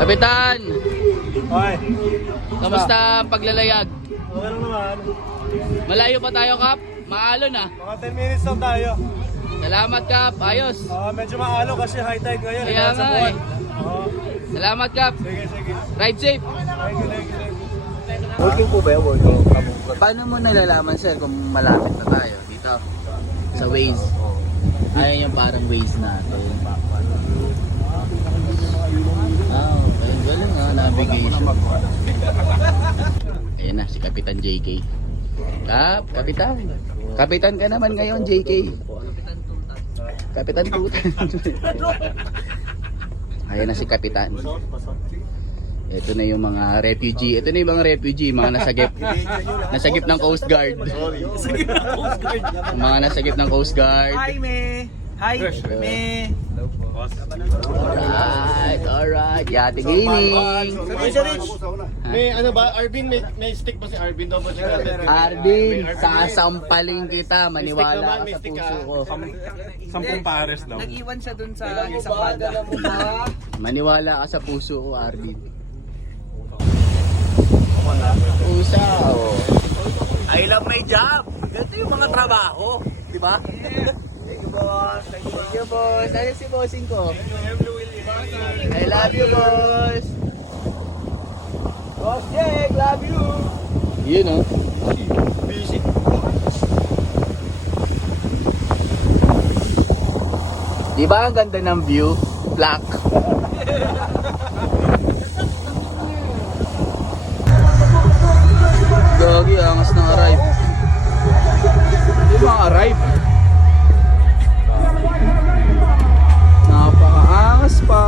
Kapitan! Hoy. Kamusta ang paglalayag? Okay lang naman. Malayo pa tayo, Kap? Maalon ah. Mga 10 minutes lang tayo. Salamat, Kap. Ayos. Medyo maalo kasi high tide ngayon. Kaya Sa nga buwan. eh. Oo. Salamat, Kap. Sige, sige. Ride safe. Thank you, thank you, thank you. Working po ba yung working? Paano mo nalalaman, sir, kung malapit na tayo dito? Sa Waze. Ayan yung parang Waze natin. Ah, okay. Galing nga, navigation. Ayan na, si Kapitan JK. Kapitan. Kapitan ka naman ngayon, JK. Kapitan Tutan. Ayan na si Kapitan. Ito na yung mga refugee. Ito na yung mga refugee, mga nasagip. Nasagip ng Coast Guard. Mga nasagip ng Coast Guard. Hi, Me! Hi, Me! Alright. Yate Gaming. May ano ba? Arvin, may stick ba si Arvin? Dapat check natin. Arvin, sasampaling kita. Maniwala ka sa puso ko. 10 pares daw. Nag-iwan siya dun sa isang banda. Maniwala ka sa puso ko, Arvin. Usaw. I love my job! Ganito yung mga trabaho, di ba? Thank you, boss. Thank you, boss. Ano si bossing ko? I love you, boss. Boss Jake, love you! Yun, oh. Busy. Di ba ang ganda ng view? Black. Gagi, angas ng arrive. Di ba ang arrive? Napaka-angas pa.